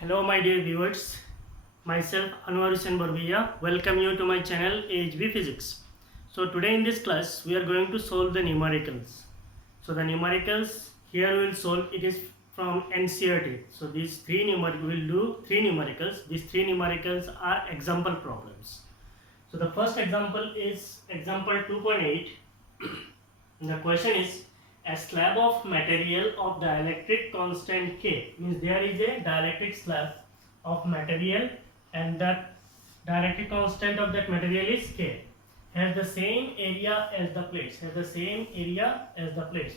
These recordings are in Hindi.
Hello, my dear viewers. Myself Anwar Hussain Barbiya. Welcome you to my channel AHB Physics. So today in this class we are going to solve the numericals. So the numericals here we will solve. It is from NCERT. So these we will do three numericals. These three numericals are example problems. So the first example is example 2.8. The question is a slab of material of dielectric constant K, means there is a dielectric slab of material and that dielectric constant of that material is K, has the same area as the plates,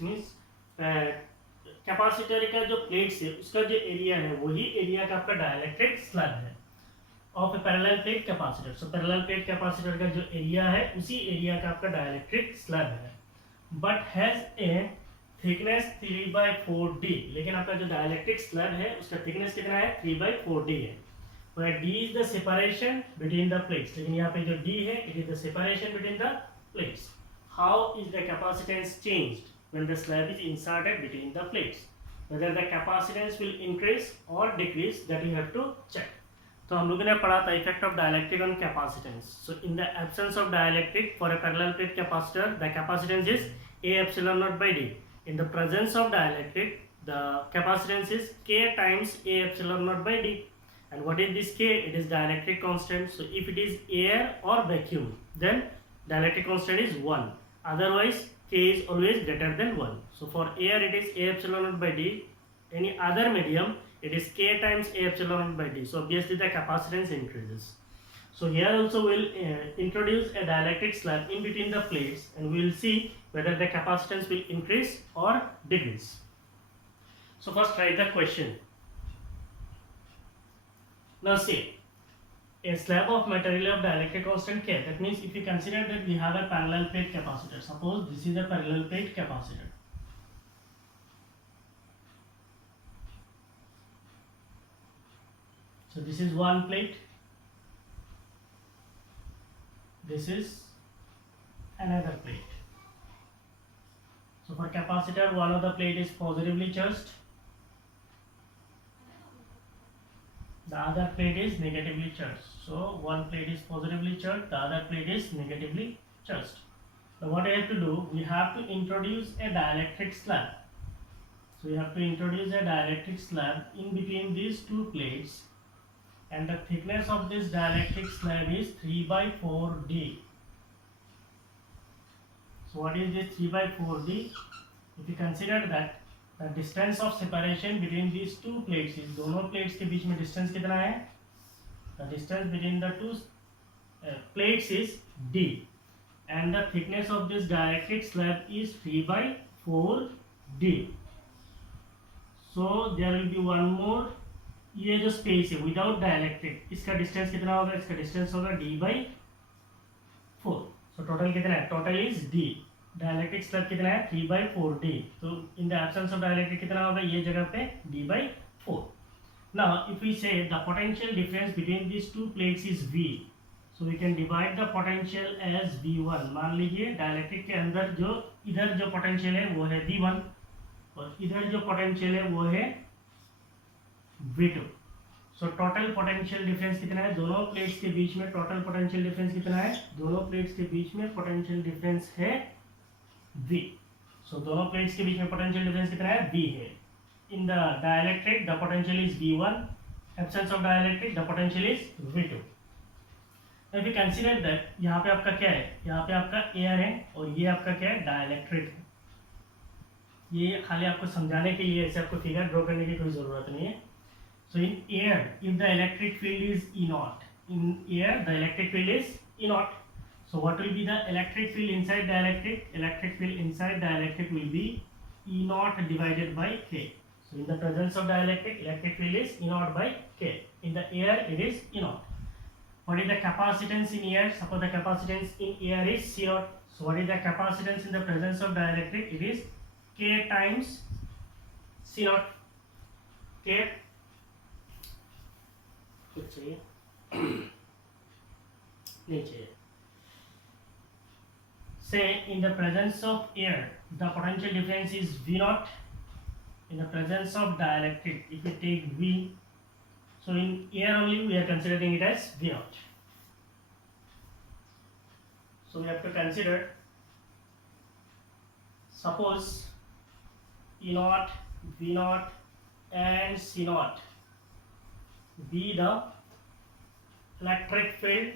means capacitor का जो प्लेट्स है उसका जो एरिया है वही एरिया का आपका डाइलेक्ट्रिक स्लैब है of A parallel plate capacitor. So parallel plate capacitor का जो एरिया है उसी एरिया का आपका डाइलेक्ट्रिक स्लैब है, but has a thickness 3/4d. लेकिन आपका जो डाइलेक्ट्रिक स्लैब है उसका थिकनेस कितना है 3/4d है. where d is the separation between the plates. लेकिन यहाँ पे जो d है it is the separation between the plates. How is the capacitance changed when the slab is inserted between the plates? Whether the capacitance will increase or decrease, that you have to check. तो हम लोगों ने पढ़ा था effect of dielectric on capacitance. So in the absence of dielectric for a parallel plate capacitor the capacitance is A epsilon naught by d. In the presence of dielectric, the capacitance is K times A epsilon naught by d. And what is this K? It is dielectric constant. So if it is air or vacuum, then dielectric constant is 1. Otherwise, K is always greater than 1. So for air, it is A epsilon naught by d. Any other medium, it is K times A epsilon naught by d. So obviously the capacitance increases. So here also we'll introduce a dielectric slab in between the plates and we'll see whether the capacitance will increase or decrease. So first write the question. Now say a slab of material of dielectric constant K. That means if you consider that we have a parallel plate capacitor. Suppose this is a parallel plate capacitor. So this is one plate. This is another plate. So for capacitor, one of the plate is positively charged, the other plate is negatively charged. So one plate is positively charged, the other plate is negatively charged. Now what I have to do, we have to introduce a dielectric slab. So we have to introduce a dielectric slab in between these two plates. And the thickness of this dielectric slab is 3/4d. So what is this 3/4d? If you consider that the distance of separation between these two plates is, दोनों plates के बीच में distance कितना है? The distance between the two plates is d, and the thickness of this dielectric slab is 3/4d. So there will be one more. ये जो स्पेस है विदाउट डाइलेक्ट्रिक, इसका डिस्टेंस कितना होगा? इसका डिस्टेंस होगा d/4. सो टोटल कितना है? Total is d. Dielectric slab कितना है? 3/4d. तो in the absence of dielectric कितना होगा ये जगह पे? d/4. Now if we say the potential difference between this two plates is v, so we can divide the potential as v1. मान लीजिए डाइलेक्ट्रिक के अंदर जो इधर जो पोटेंशियल है वो है v1 और इधर जो पोटेंशियल है वो है V2. So total potential difference कितना है दोनों प्लेट्स के बीच में? टोटल पोटेंशियल डिफरेंस कितना है दोनों प्लेट्स के बीच में? पोटेंशियल डिफरेंस है V. सो दोनों प्लेट्स के बीच में पोटेंशियल डिफरेंस कितना है? V है. In the dielectric the potential is V1, absence of dielectric the potential is V2. If you consider that यहाँ पे आपका क्या है? यहाँ पे आपका एयर है और ये आपका क्या है? डाइलेक्ट्रिक है. ये खाली आपको समझाने के लिए, ऐसे आपको फिगर ड्रॉ करने की कोई जरूरत नहीं है. So in air, if the electric field is E naught, in air the electric field is E naught. So what will be the electric field inside dielectric? Electric field inside dielectric will be E naught divided by K. So in the presence of dielectric, electric field is E naught by K. In the air, it is E naught. What is the capacitance in air? Suppose the capacitance in air is C naught. So what is the capacitance in the presence of dielectric? It is K times C naught. K कुछ चाहिए नहीं चाहिए. Say in the presence of air, the potential difference is V naught. In the presence of dielectric, if you take V, So in air only we are considering it as V naught. So we have to consider, suppose E naught, V naught and C naught be the electric field.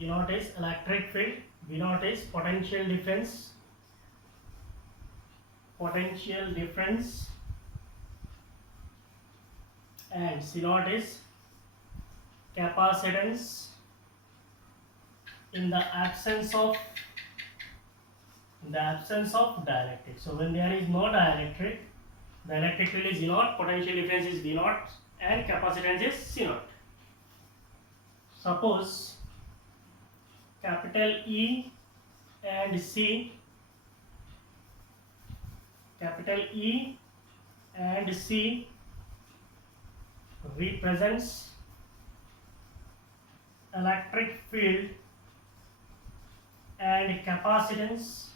E naught is electric field, V naught is potential difference, and C naught is capacitance in the absence of dielectric. So when there is no dielectric, the electric field is E naught, potential difference is V naught, and capacitance is C naught. Suppose capital E and C represents electric field and capacitance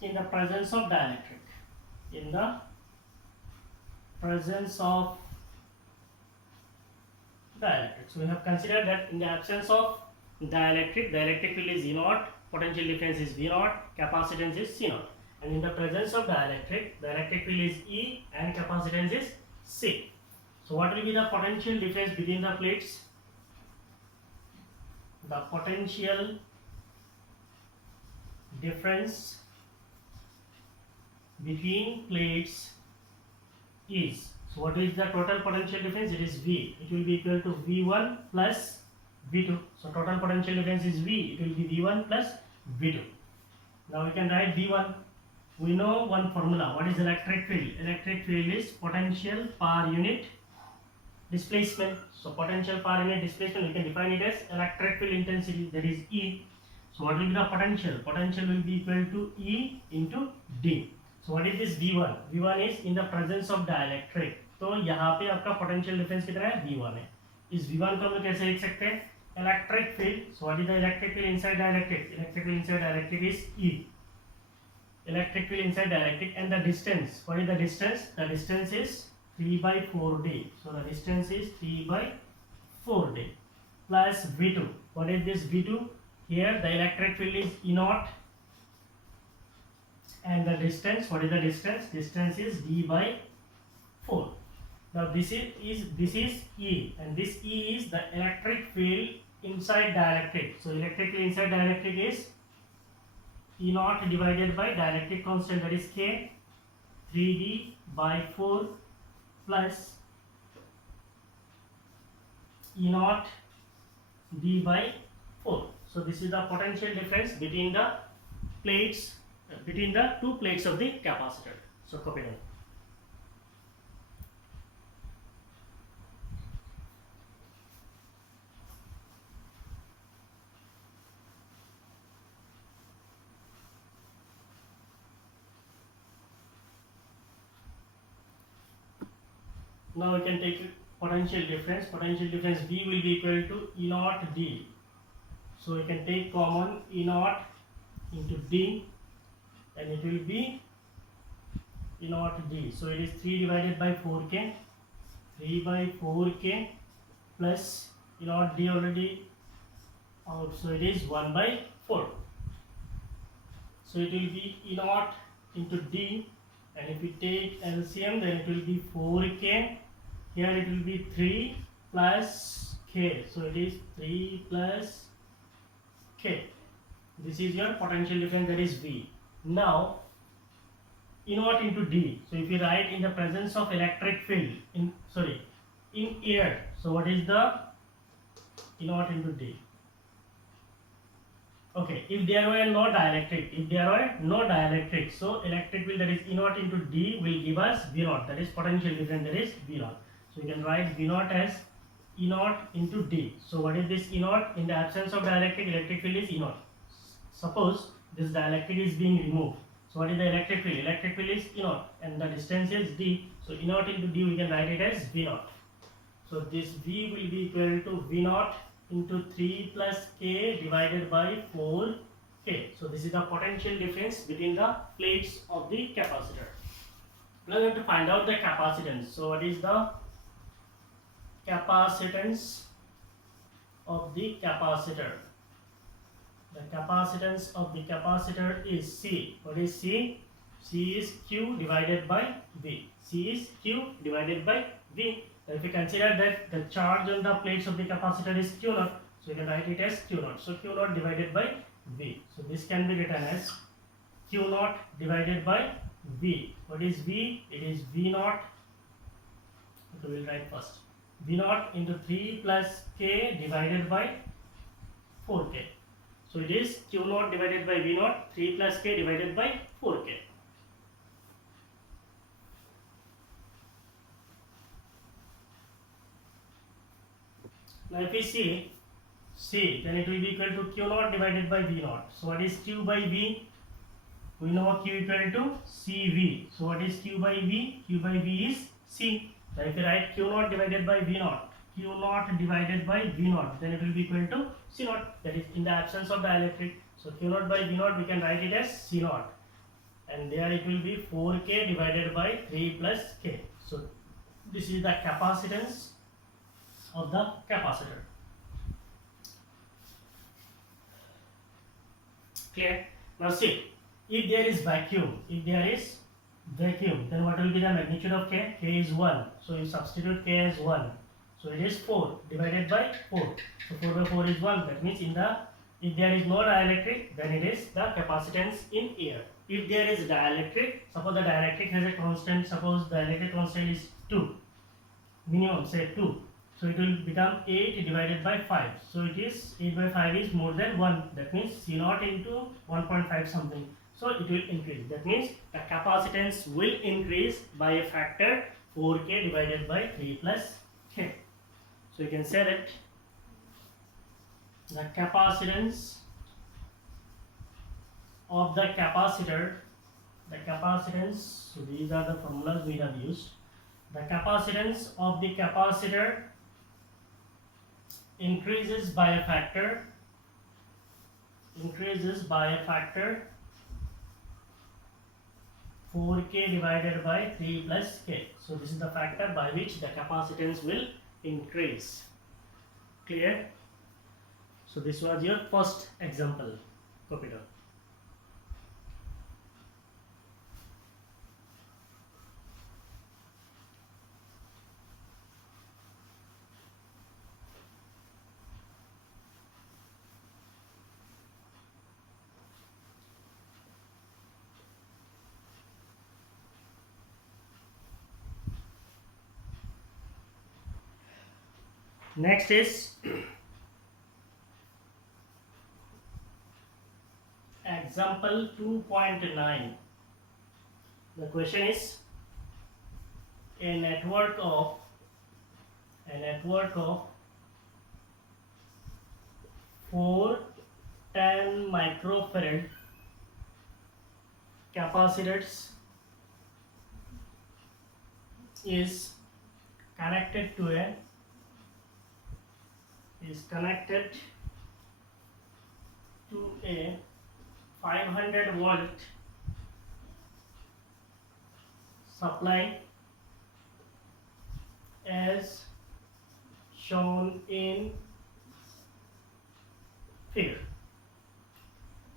in the presence of dielectric. So we have considered that in the absence of dielectric field is E naught, potential difference is V naught, capacitance is C naught, and in the presence of dielectric field is E and capacitance is C. So what will be the potential difference between the plates? The potential difference between plates is, so what is the total potential difference? It is V. It will be equal to V1 plus V2. So total potential difference is V. It will be V1 plus V2. Now we can write V1. We know one formula. What is electric field? Electric field is potential per unit displacement. So potential per unit displacement, we can define it as electric field intensity, that is E. So what will be the potential? Potential will be equal to E into D. So what is this V1? V1 is in the presence of dielectric. तो यहाँ पे आपका potential difference कितना है? V1 है. इस V1 को हम लोग कैसे लिख सकते हैं? Electric field. So what is the electric field inside dielectric? Electric field inside dielectric is E. Electric field inside dielectric, and the distance. What is the distance? The distance is 3/4D. So the distance is 3/4D plus V2. What is this V2? Here the electric field is E naught, and the distance, what is the distance? Distance is D/4. Now this is E, and this E is the electric field inside dielectric. So electric field inside dielectric is E naught divided by dielectric constant, that is K, 3D/4 plus E naught D/4. So this is the potential difference between the plates, between the two plates of the capacitor. So copy down. Now we can take potential difference. Potential difference V will be equal to E naught D. So we can take common E naught into D, and it will be E naught D. So it is 3/4K, 3/4K plus E naught D already out. So it is 1/4. So it will be E naught into D, and if we take LCM, then it will be 4K. Here it will be 3 plus K. So it is 3 plus K. This is your potential difference, that is V. Now E naught into D. So if you write in the presence of electric field in air, so what is the E naught into D? Okay, if there were no dielectric, so electric field, that is E naught into D, will give us V naught, that is potential difference, that is V naught. So you can write V naught as E naught into D. So what is this E naught? In the absence of dielectric, electric field is E naught. Suppose this dielectric is being removed. So what is the electric field? Electric field is E naught, and the distance is D. So E naught into D, we can write it as V naught. So this V will be equal to V naught into 3 plus K divided by 4 K. So this is the potential difference between the plates of the capacitor. Now we have to find out the capacitance. So what is the capacitance of the capacitor? The capacitance of the capacitor is C. What is C? C is Q divided by V. C is Q divided by V. If you consider that the charge on the plates of the capacitor is Q naught, so you can write it as Q naught. So Q naught divided by V. So this can be written as Q naught divided by V. What is V? It is V naught. So we will write first. V naught into 3 plus K divided by 4K. So it is Q naught divided by V naught, 3 plus K divided by 4K. Now if we see C, then it will be equal to Q naught divided by V naught. So what is Q by V? We know Q equal to CV. So what is Q by V? Q by V is C. So if you write Q naught divided by V naught, Q naught divided by V naught, then it will be equal to C naught. That is in the absence of dielectric. So Q naught by V naught we can write it as C naught. And there it will be 4K divided by 3 plus K. So this is the capacitance of the capacitor. Clear? Now see, if there is vacuum, then what will be the magnitude of K? K is 1. So you substitute K as 1. So it is 4 divided by 4. So 4 by 4 is 1. That means if there is no dielectric, then it is the capacitance in air. If there is dielectric, suppose the dielectric has a constant, suppose the electric constant is 2, minimum say 2. So it will become 8 divided by 5. So it is 8 by 5 is more than 1. That means C naught into 1.5 something. So it will increase. That means the capacitance will increase by a factor 4K divided by 3 plus K. So you can say that the capacitance of the capacitor, so these are the formulas we have used. The capacitance of the capacitor increases by a factor 4K divided by 3 plus K. So this is the factor by which the capacitance will increase. Clear? So this was your first example. Copy down. Next is example 2.9. The question is a network of 410 microfarad capacitors is connected to a 500 volt supply as shown in figure.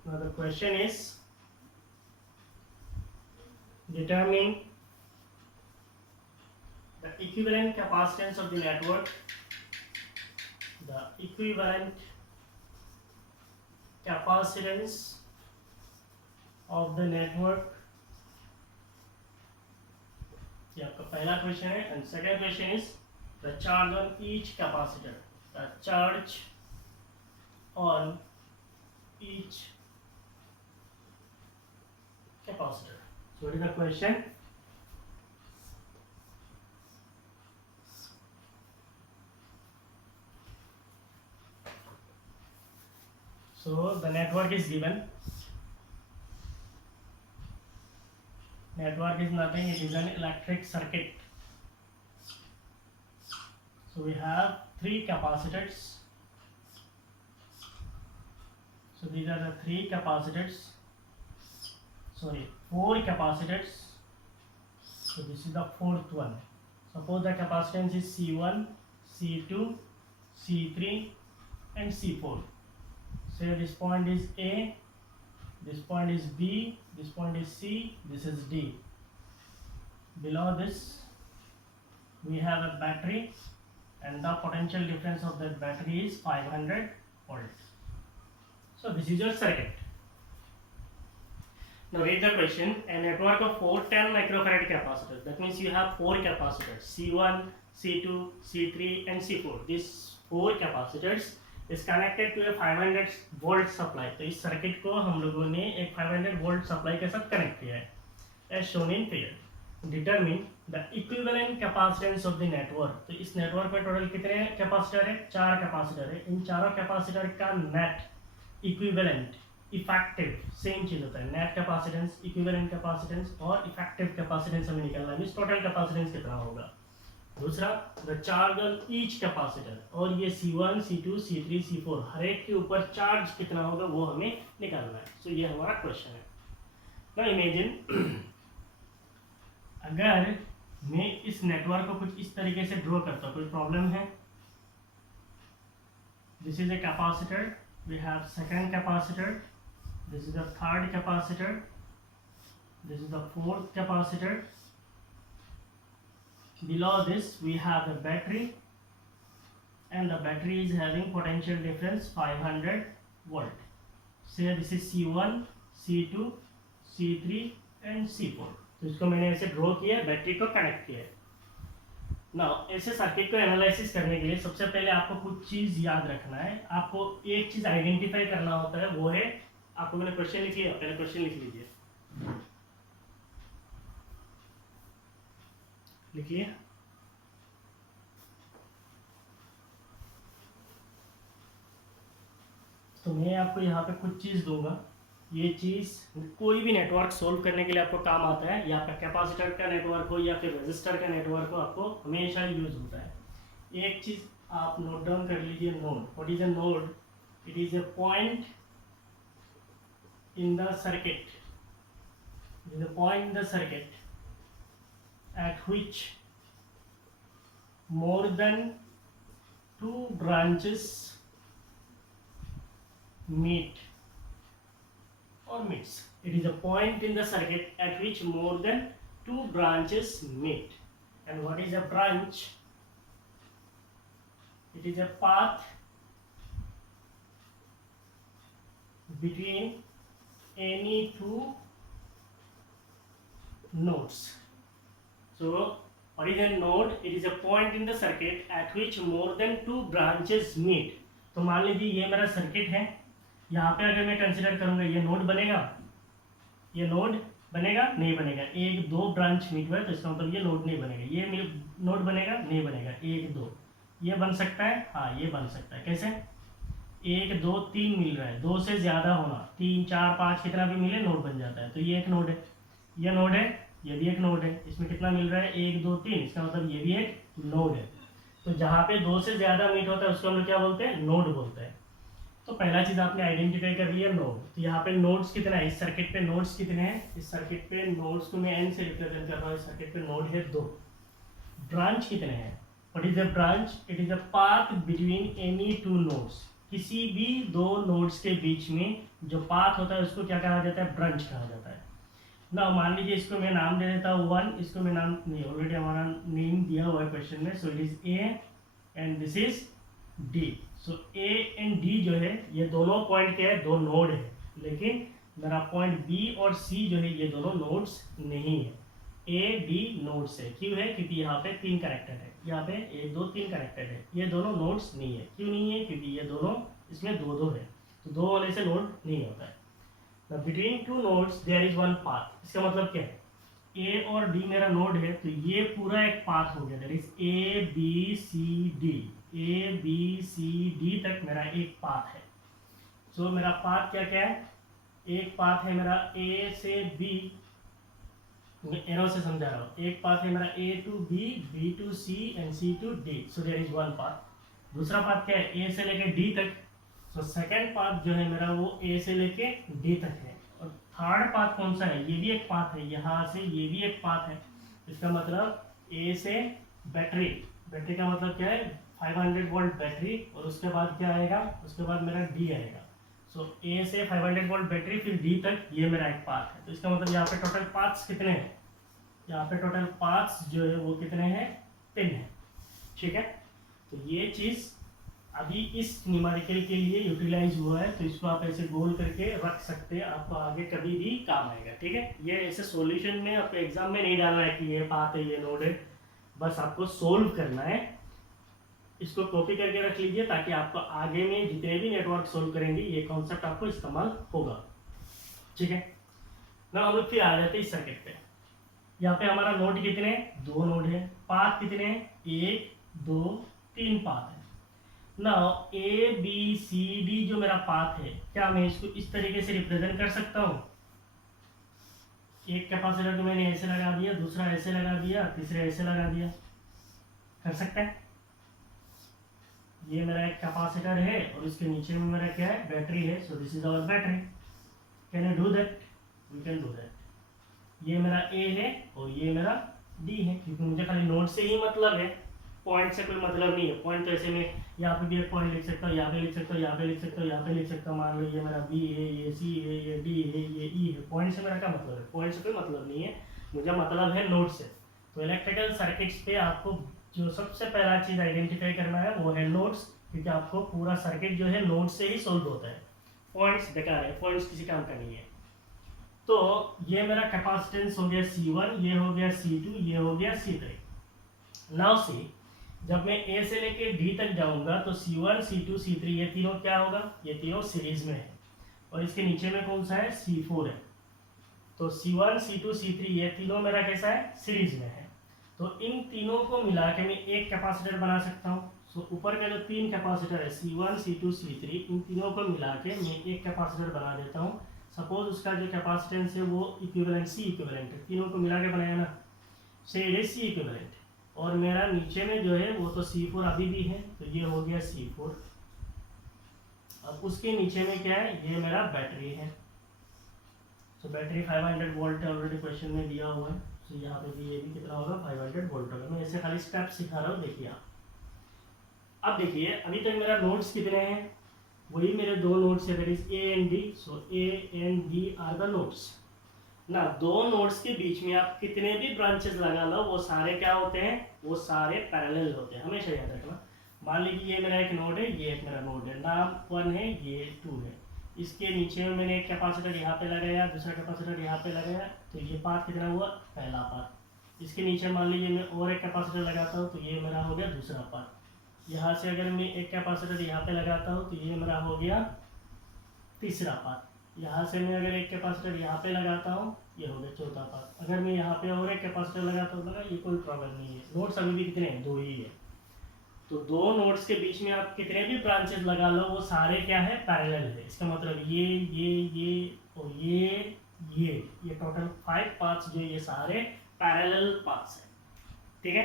Now the question is determine the equivalent capacitance of the network. The equivalent capacitance of the network. Yeah, पहला question है, and second question is the charge on each capacitor. The charge on each capacitor. So what is the question? So the network is given. Network is nothing, it is an electric circuit. So we have 3 capacitors. So So these are the four capacitors. So this is the fourth one. Suppose the capacitance is C1, C2, C3 and C4. Say this point is A, this point is B, this point is C, this is D. Below this we have a battery and the potential difference of that battery is 500 volts. So this is your circuit. Now read the question. A network of 410 microfarad capacitors. That means you have four capacitors, C1, C2, C3 and C4. These four capacitors is connected to a 500 volt supply. तो इस सर्किट को हम लोगों ने एक 500 वोल्ट सप्लाई के साथ कनेक्ट किया है. As shown in figure. Determine the equivalent capacitance of the network. तो इस नेटवर्क में टोटल कितने कैपेसिटर है? 4 कैपेसिटर है. इन चारों कैपेसिटर का नेट इक्विवेलेंट इफेक्टिव सेम चीज होता है. नेट कैपेसिटेंस, इक्विवेलेंट कैपेसिटेंस और इफेक्टिव कैपेसिटेंस हमें निकालना है. टोटल कैपेसिटेंस कितना होगा. दूसरा the charge on each capacitor, और ये C1, C2, C3, C4 हर एक के ऊपर चार्ज कितना होगा वो हमें निकालना है. सो ये हमारा क्वेश्चन है. नाउ इमेजिन अगर मैं इस नेटवर्क को कुछ इस तरीके से ड्रॉ करता हूँ, कोई प्रॉब्लम है. This is a capacitor, we have second capacitor, this is the third capacitor, this is the fourth capacitor. Below this we have the battery and the battery is having potential difference 500 volt. Say this is C1, C2, C3 and C4. तो इसको मैंने ऐसे ड्रॉ किया, बैटरी को कनेक्ट किया. नाउ ऐसे सर्किट को एनालिसिस करने के लिए सबसे पहले आपको कुछ चीज़ याद रखना है. आपको एक चीज़ आइडेंटिफाई करना होता है, वो है, आपको मैंने क्वेश्चन लिख लिया, पहले क्वेश्चन लिख लीजिए. लिखिए. तो मैं आपको यहाँ पे कुछ चीज़ दूंगा. ये चीज़ कोई भी नेटवर्क सोल्व करने के लिए आपको काम आता है. या फिर कैपेसिटर का नेटवर्क हो या फिर रेजिस्टर का नेटवर्क हो, आपको हमेशा यूज होता है. एक चीज़ आप नोट डाउन कर लीजिए. Node. What is a node? It is a point in the circuit. It is a point in the circuit at which more than two branches meet or meets. It is a point in the circuit at which more than two branches meet. And what is a branch? It is a path between any two nodes. So what is a node? It is a point in the circuit at which more than two branches meet. तो मान लीजिए ये मेरा सर्किट है. यहाँ पे अगर मैं कंसिडर करूँगा, ये नोड बनेगा, ये नोड बनेगा, नहीं बनेगा. एक दो ब्रांच मीट हुआ है तो इसका मतलब ये नोड नहीं बनेगा. ये नोड बनेगा, नहीं बनेगा. एक दो ये बन सकता है, हाँ ये बन सकता है. कैसे? 1 2 3 मिल रहा है. 2 से ज़्यादा होना, 3 4 5 कितना भी मिले नोड बन जाता है. तो ये एक नोड है, ये नोड है, ये भी एक नोड है. इसमें कितना मिल रहा है? 1 2 3. इसका मतलब ये भी एक नोड है. तो जहाँ पे 2 से ज़्यादा मीट होता है उसको हम लोग क्या बोलते हैं? नोड बोलते हैं. तो पहला चीज़ आपने आइडेंटिफाई कर लिया, नोड. तो यहाँ पे नोड्स कितना है? इस सर्किट पे नोड्स कितने हैं? इस सर्किट पे नोड्स को मैं n से रिप्रेजेंट कर रहा हूँ. इस सर्किट पे नोड है 2. ब्रांच कितने हैं? What is a branch? It is a path between any two nodes. किसी भी दो नोड्स के बीच में जो पाथ होता है उसको क्या कहा जाता है? ब्रांच कहा जाता है. ना मान लीजिए इसको मैं नाम दे देता हूँ 1. इसको मैं नाम नहीं, ऑलरेडी हमारा नेम दिया हुआ है क्वेश्चन में. सो it is A and this is D. So A and D जो है ये दोनों पॉइंट क्या है? दो नोड है. लेकिन मेरा पॉइंट B और C जो है ये दोनों नोड्स नहीं है. A D नोड्स है. क्यों है? क्योंकि यहाँ पे 3 कनेक्टेड है. यहाँ पे 1 2 3 कनेक्टेड है. ये दोनों नोड्स नहीं है. क्यों नहीं है? क्योंकि ये दोनों इसमें दो दो है. तो दो होने से नोड नहीं होता है. Now between two nodes there is one path. इसका मतलब क्या है? A और D मेरा नोड है तो ये पूरा एक पाथ हो गया. That is A B C D. A B C D तक मेरा एक पाथ है. सो मेरा पाथ क्या क्या है? एक पाथ है मेरा A से B, एरो से समझा रहा हूँ. एक पाथ है मेरा A to B, B to C and C to D. So there is one path. दूसरा पाथ क्या है? A से लेकर D तक. सो सेकंड पाथ जो है मेरा वो ए से लेके डी तक है, और थर्ड पाथ कौन सा है, ये भी एक पाथ है, यहाँ से ये भी एक पाथ है। इसका मतलब ए से बैटरी, बैटरी का मतलब क्या है 500 वोल्ट बैटरी, और उसके बाद क्या आएगा, उसके बाद मेरा डी आएगा। सो ए से 500 वोल्ट बैटरी फिर डी तक, ये मेरा एक पाथ है। तो इसका मतलब यहाँ पे टोटल पाथ्स कितने हैं, यहाँ पे टोटल पाथ्स जो है वो कितने हैं, 3 है। ठीक है, तो ये चीज़ अभी इस न्यूमेरिकल के लिए यूटिलाइज हुआ है, तो इसको आप ऐसे गोल करके रख सकते हैं, आपको आगे कभी भी काम आएगा। ठीक है, ये ऐसे सॉल्यूशन में आपको एग्जाम में नहीं डालना है कि ये पाथ है ये नोड है, बस आपको सोल्व करना है। इसको कॉपी करके रख लीजिए ताकि आपको आगे में जितने भी नेटवर्क सोल्व करेंगे ये कॉन्सेप्ट आपको इस्तेमाल होगा। ठीक है ना, हम लोग फिर आ जाते हैं इस सर्किट पे। यहाँ पे हमारा नोड कितने हैं, 2 नोड है। पाथ कितने हैं, 1 2 3 पाथ है ना। ए बी सी डी जो मेरा पाथ है, क्या मैं इसको इस तरीके से रिप्रेजेंट कर सकता हूँ, एक कैपेसिटर को मैंने ऐसे लगा दिया, दूसरा ऐसे लगा दिया, तीसरा ऐसे लगा दिया, कर सकते हैं। ये मेरा एक कैपेसिटर है और इसके नीचे में मेरा क्या है, बैटरी है। So this is our battery, can you do that, we can do that. ये मेरा ए है और ये मेरा डी है, क्योंकि मुझे खाली नोड से ही मतलब है, पॉइंट से कोई मतलब नहीं है। पॉइंट तो ऐसे में यहाँ पे भी एक पॉइंट लिख सकता हूँ, यहाँ पे लिख सकता हूँ, यहाँ पे लिख सकता हूँ, यहाँ पे लिख सकता हूँ। मान लो ये मेरा बी है, ये सी है, ये डी है, ये ई है। पॉइंट से मेरा क्या मतलब है, पॉइंट से कोई मतलब नहीं है, मुझे मतलब है नोड से। तो इलेक्ट्रिकल सर्किट्स पे आपको जो सबसे पहला चीज़ आइडेंटिफाई करना है वो है नोड्स, क्योंकि आपको पूरा सर्किट जो है नोड से ही सोल्व होता है। पॉइंट्स बेकार है, पॉइंट्स किसी काम का नहीं है। तो ये मेरा कैपेसिटेंस हो गया C1, ये हो गया C2, ये हो गया C3। नाउ सी, जब मैं ए से लेके डी तक जाऊंगा तो C1 C2 C3 ये तीनों क्या होगा, ये तीनों सीरीज में है, और इसके नीचे में कौन सा है, C4 है। तो C1 C2 C3 ये तीनों मेरा कैसा है, सीरीज में है। तो इन तीनों को मिला के मैं एक कैपेसिटर बना सकता हूँ। सो ऊपर के जो 3 कैपेसिटर है C1 C2 C3, इन तीनों को मिला के मैं एक कैपेसिटर बना देता हूँ। सपोज उसका जो कैपेसिटेंस है वो इक्विवेलेंट C इक्विवेलेंट है, तीनों को मिला के बनाया ना, से इट इज C इक्विवेलेंट। और मेरा नीचे में जो है वो तो C4 अभी भी है, तो ये हो गया C4। अब उसके नीचे में क्या है, ये मेरा बैटरी है। तो बैटरी 500 वोल्ट ऑलरेडी क्वेश्चन में दिया हुआ है। तो यहाँ पे भी ये भी कितना होगा, 500 वोल्ट होगा। मैं ऐसे खाली स्टेप सिखा रहा हूँ, देखिए आप। अब देखिए अभी तक मेरा नोड्स कितने हैं, वही मेरे 2 नोड्स है, that is A and D. So A and D R the nodes ना। 2 नोड्स के बीच में आप कितने भी ब्रांचेस लगा लो, वो सारे क्या होते हैं, वो सारे पैरेलल होते हैं, हमेशा याद रखना। मान लीजिए ये मेरा एक नोड है, ये एक मेरा नोड है, नाम 1 है, ये 2 है। इसके नीचे में मैंने एक कैपेसिटर यहाँ पे लगाया, दूसरा कैपेसिटर यहाँ पे लगाया, तो ये पाथ कितना हुआ, पहला पाथ। इसके नीचे मान लीजिए मैं और एक कैपेसिटर लगाता हूँ, तो ये मेरा हो गया दूसरा पाथ। यहाँ से अगर मैं एक कैपेसिटर यहाँ पे लगाता हूँ, तो ये मेरा हो गया तीसरा पाथ। यहाँ से मैं अगर एक कैपेसिटर यहाँ पे लगाता हूँ, ये हो गया चौथा पाथ। अगर मैं यहाँ पे और एक कैपेसिटर लगाता हूँ, ये कोई प्रॉब्लम नहीं है। नोड्स अभी भी कितने हैं, 2 ही है। तो 2 नोड्स के बीच में आप कितने भी ब्रांचेस लगा लो, वो सारे क्या है, पैरेलल है। इसका मतलब ये और ये टोटल 5 पाथ्स जो ये सारे पैरेलल पाथ्स है। ठीक है,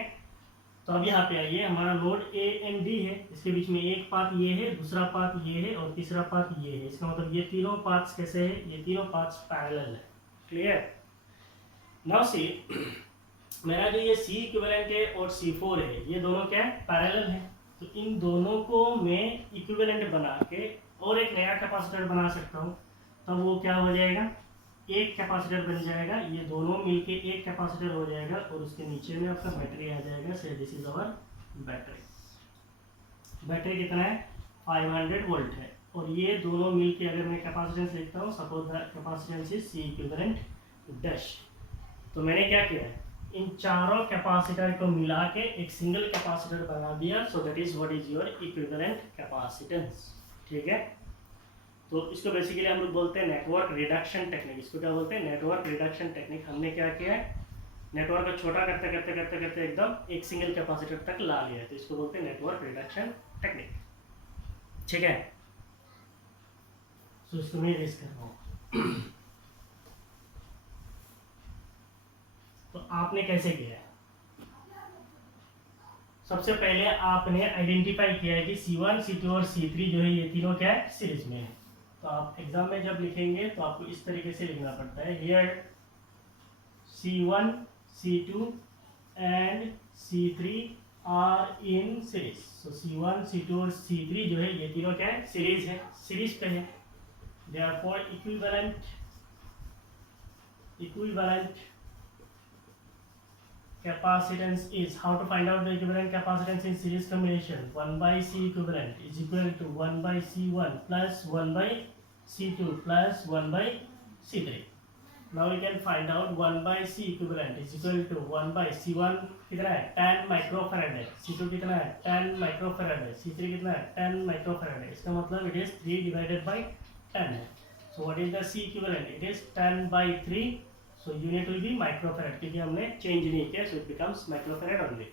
तो अब यहाँ पे आइए, हमारा नोड ए एंड डी है, इसके बीच में एक पाथ ये है, दूसरा पाथ ये है और तीसरा पाथ ये है। इसका मतलब ये तीनों पाथ्स कैसे है, ये तीनों पाथ्स पैरेलल है। क्लियर, नाउ सी मेरा जो ये C इक्विवेलेंट है और C4 है, ये दोनों क्या है, पैरेलल है। तो इन दोनों को मैं इक्विवेलेंट बना के और एक नया कैपेसिटर बना सकता हूँ, तब वो क्या हो जाएगा, एक कैपेसिटर बन जाएगा। ये दोनों मिलके एक कैपेसिटर हो जाएगा और उसके नीचे में आपका बैटरी आ जाएगा। से this is our battery. Battery कितना है, 500 वोल्ट है, और ये दोनों मिलके अगर मैं कैपेसिटेंस लिखता हूँ, suppose the capacitance is C equivalent dash. तो मैंने क्या किया है, इन चारों कैपेसिटर को मिला के एक सिंगल कैपेसिटर बना दिया। So that is what is your equivalent capacitance. ठीक है, तो इसको बेसिकली हम लोग बोलते हैं नेटवर्क रिडक्शन टेक्निक। इसको क्या बोलते हैं, नेटवर्क रिडक्शन टेक्निक। हमने क्या किया है, नेटवर्क को छोटा करते करते करते करते एकदम एक सिंगल कैपेसिटर तक ला लिया है, तो इसको बोलते हैं नेटवर्क रिडक्शन टेक्निक। ठीक है, तो इसको मैं रेस कर रहा हूँ। तो आपने कैसे किया है, सबसे पहले आपने आइडेंटिफाई किया है कि C1, C2 और C3 जो है ये तीनों क्या है, सीरीज में है। तो आप एग्जाम में जब लिखेंगे तो आपको इस तरीके से लिखना पड़ता है, here C1, C2 and C3 are in series. So C1, C2 और C3 जो है ये तीनों क्या है, सीरीज है, सीरीज पे है। Therefore equivalent capacitance is, how to find out the equivalent capacitance in series combination? 1 by C equivalent is equal to 1 by C1 plus 1 by C2 plus 1 by C3. Now we can find out 1 by C equivalent is equal to 1 by C1 कितना है, 10 माइक्रोफैराड है, C2 कितना है, 10 माइक्रोफैराड है, C3 कितना है, 10 माइक्रोफैराड है। इसका मतलब इट इज 3 डिवाइडेड बाई 10 है। सो what is the C equivalent? It is 10 by 3. So unit will be microfarad, क्योंकि हमने चेंज नहीं किया, so it becomes microfarad only.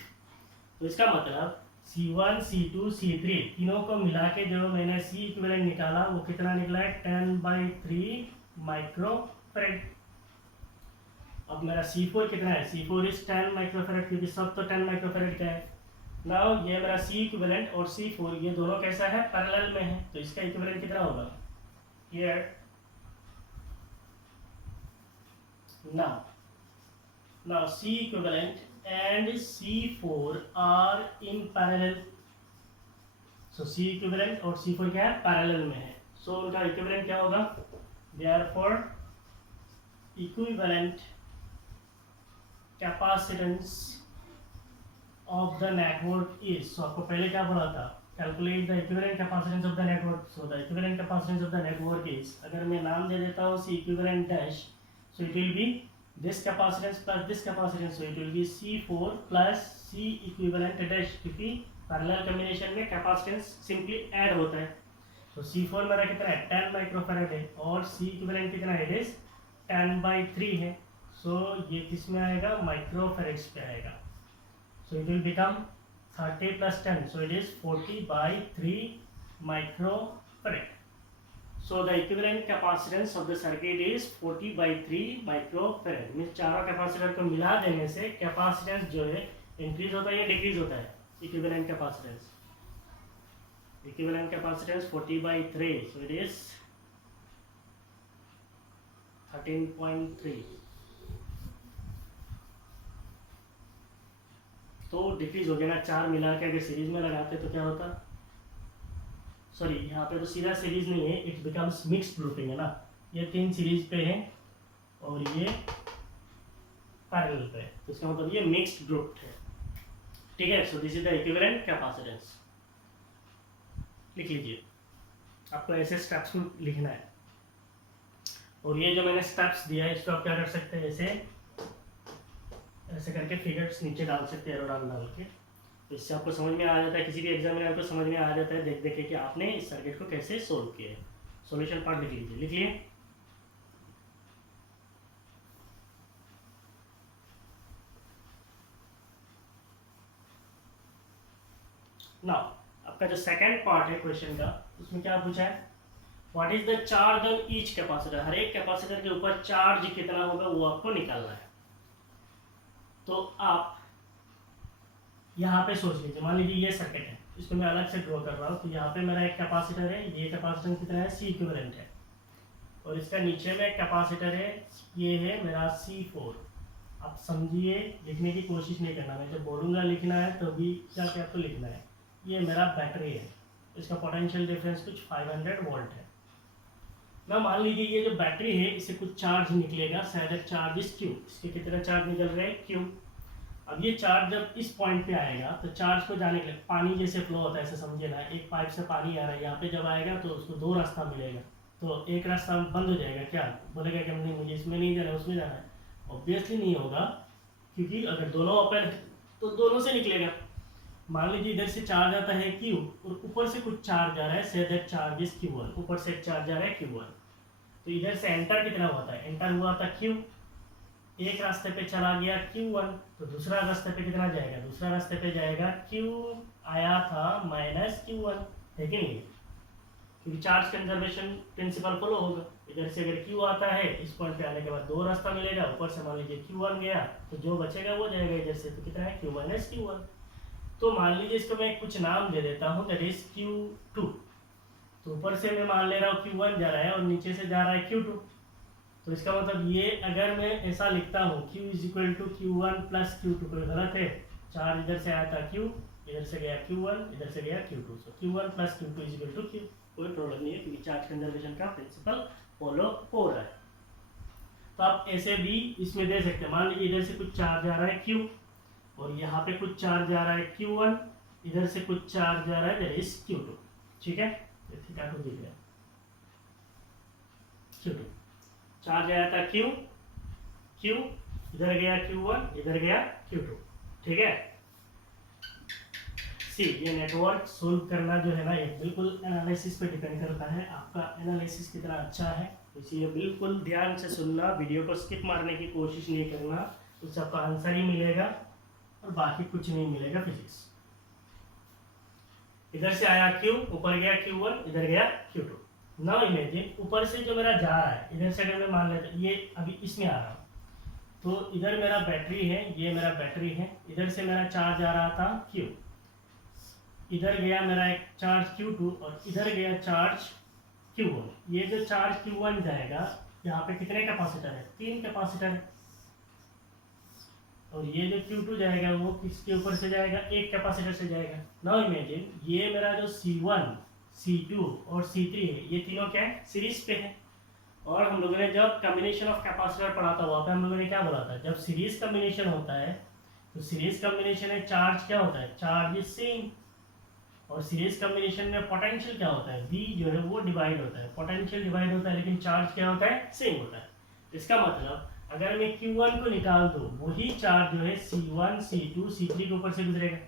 तो इसका मतलब C1, C2, C3 तीनों को मिला के जो मैंने C इक्विवेलेंट निकाला वो कितना निकला है, 10 by 3 माइक्रोफैराड। अब मेरा C4 कितना है, C4 इज 10 माइक्रोफैराड, क्योंकि सब तो 10 माइक्रोफैराड का है। नाउ ये मेरा C इक्विवेलेंट और C4 ये दोनों कैसा है, पैरेलल में है, तो इसका इक्विवेलेंट कितना होगा, here now C equivalent and C4 are in parallel. so C equivalent और C4 क्या है, पैरेलल में है, so उनका इक्विवेलेंट क्या होगा, therefore equivalent capacitance of the network is, so आपको पहले क्या बोला था, calculate the equivalent capacitance of the network. so the equivalent capacitance of the network is, अगर मैं नाम दे देता हूँ C equivalent dash, so it will be this capacitance plus this capacitance, so it will be C4 plus C equivalent dash, क्योंकि पैरेलल कॉम्बिनेशन में कैपेसिटेंस सिंपली ऐड होता है। तो C4 मेरा कितना है, 10 माइक्रोफैराड है, और C इक्विवेलेंट कितना है, इट इज 10 by 3 है। सो ये किस में आएगा, माइक्रोफैराड्स पे आएगा। So it will become 30 plus 10, so it is 40 by 3 microfarad. So the equivalent capacitance of the circuit is 40 by 3 microfarad. Means चारों कैपेसिटर को मिला देने से कैपेसिटेंस जो है इंक्रीज होता है या डिक्रीज होता है, equivalent capacitance. Equivalent capacitance 40 by 3, so it is 13.3. तो डिक्रीज हो गया ना, चार मिला के अगर सीरीज में लगाते तो क्या होता, सॉरी यहाँ पे तो सीधा सीरीज नहीं है, इट बिकम्स मिक्स्ड ग्रुपिंग है ना, ये तीन सीरीज पे है और ये पैरेलल पे है, तो इसका मतलब ये मिक्स्ड ग्रुप है, ठीक है। So this is the equivalent capacitance, लिख लीजिए, आपको ऐसे स्टेप्स लिखना है। और ये जो मैंने स्टेप्स दिया है इसको आप क्या कर सकते हैं, ऐसे करके फिगर्स नीचे डाल सकते हैं, एरो डाल के, तो इससे आपको समझ में आ जाता है, किसी भी एग्जाम में आपको समझ में आ जाता है देख के कि आपने इस सर्किट को कैसे सोल्व किया है। सॉल्यूशन पार्ट लिख लीजिए, लिखिए। नाउ आपका जो सेकंड पार्ट है क्वेश्चन का, उसमें क्या पूछा है, what is the charge on each capacitor, हर एक कैपेसिटर के ऊपर चार्ज कितना होगा वो आपको निकालना है। तो आप यहाँ पे सोच लीजिए, मान लीजिए ये सर्किट है, इसको मैं अलग से ड्रॉ कर रहा हूँ, तो यहाँ पे मेरा एक कैपेसिटर है, ये कैपेसिटेंस कितना है, C इक्विवेलेंट है, और इसका नीचे में एक कैपेसिटर है, ये है मेरा C4। आप समझिए, लिखने की कोशिश नहीं करना, मैं जब बोलूँगा लिखना है तो भी क्या क्या आपको लिखना है। ये मेरा बैटरी है, इसका पोटेंशियल डिफरेंस कुछ 500 वोल्ट है। ना मान लीजिए ये जो बैटरी है इससे कुछ चार्ज निकलेगा, शायद चार्ज इस Q, इसके कितना चार्ज निकल रहा है, Q। अब ये चार्ज जब इस पॉइंट पे आएगा तो चार्ज को जाने के लिए पानी जैसे फ्लो होता है, ऐसे समझिए ना, एक पाइप से पानी आ रहा है, यहाँ पे जब आएगा तो उसको दो रास्ता मिलेगा, तो एक रास्ता बंद हो जाएगा, क्या बोलेगा कि नहीं मुझे इसमें नहीं जाना है उसमें जाना है, ऑब्वियसली नहीं होगा, क्योंकि अगर दोनों ओपन है तो दोनों से निकलेगा। मान लीजिए इधर से चार्ज आता है Q और ऊपर से कुछ चार्ज आ रहा है, say that charge is Q1, ऊपर से चार्ज आ रहा है Q1, तो इधर से एंटर कितना होता है, एंटर हुआ था Q, एक रास्ते पे चला गया Q1, तो दूसरा रास्ते पे कितना जाएगा, दूसरा रास्ते पे जाएगा Q आया था माइनस Q1, है कि नहीं, क्योंकि चार्ज कंजर्वेशन प्रिंसिपल फॉलो होगा। इधर से अगर Q आता है, इस पॉइंट पे आने के बाद दो रास्ता मिलेगा, ऊपर से मान लीजिए Q1 गया तो जो बचेगा वो जाएगा इधर से, तो कितना है Q माइनस Q1। तो मान लीजिए इसको मैं कुछ नाम दे देता हूँ, दैट इज Q2। तो ऊपर से मैं मान ले रहा हूँ Q1 जा रहा है और नीचे से जा रहा है Q2। तो इसका मतलब ये अगर मैं ऐसा लिखता हूँ Q is equal to Q1 plus Q2, कोई गलत है? चार्ज इधर से आया था Q, इधर से गया Q1, इधर से गया Q2, so Q1 plus Q2 is equal to Q। कोई प्रॉब्लम नहीं है क्योंकि चार्ज कंजर्वेशन का प्रिंसिपल फॉलो हो रहा है। तो आप ऐसे भी इसमें दे सकते हैं, मान लीजिए इधर से कुछ चार्ज आ रहा है Q और यहाँ पे कुछ चार्ज आ रहा है Q1, इधर से कुछ चार्ज आ रहा है दैट इज Q2। ठीक है, थीटा को दिख रहा है Q2, चार्ज आया था Q, इधर गया Q1, इधर गया Q2। ठीक है, सी ये नेटवर्क सोल्व करना जो है ना, ये बिल्कुल एनालिसिस पे डिपेंड करता है, आपका एनालिसिस कितना अच्छा है। इसलिए बिल्कुल ध्यान से सुनना, वीडियो को स्किप मारने की कोशिश नहीं करना, उससे आपका आंसर ही मिलेगा और बाकी कुछ नहीं मिलेगा फिजिक्स। इधर से आया Q, ऊपर गया Q1, इधर गया Q2। नाउ इमेजिन ऊपर से जो मेरा जा रहा है, इधर से अगर मैं मान लेता ये अभी इसमें आ रहा हूँ, तो इधर मेरा बैटरी है, ये मेरा बैटरी है, इधर से मेरा चार्ज आ रहा था Q, इधर गया मेरा एक चार्ज Q2 और इधर गया चार्ज Q1। ये जो चार्ज Q1 जाएगा, यहाँ पे कितने कैपेसिटर है? 3 कैपेसिटर है। और ये जो Q2 जाएगा वो किसके ऊपर से जाएगा? एक कैपेसिटर से जाएगा। नाउ इमेजिन ये मेरा जो C1, C2 और C3 है, ये तीनों क्या है? सीरीज पे है। और हम लोगों ने जब कॉम्बिनेशन ऑफ कैपेसिटर पढ़ा था वहाँ पे हम लोगों ने क्या बोला था? जब सीरीज कॉम्बिनेशन होता है तो सीरीज कॉम्बिनेशन में चार्ज क्या होता है? Charge is same. और सीरीज कॉम्बिनेशन में पोटेंशियल क्या होता है? V जो है वो डिवाइड होता है, पोटेंशियल डिवाइड होता है, लेकिन चार्ज क्या होता है? सेम होता है। इसका मतलब अगर मैं Q1 को निकाल दूं, वही चार्ज जो है C1, C2, C3 के ऊपर से गुजरेगा।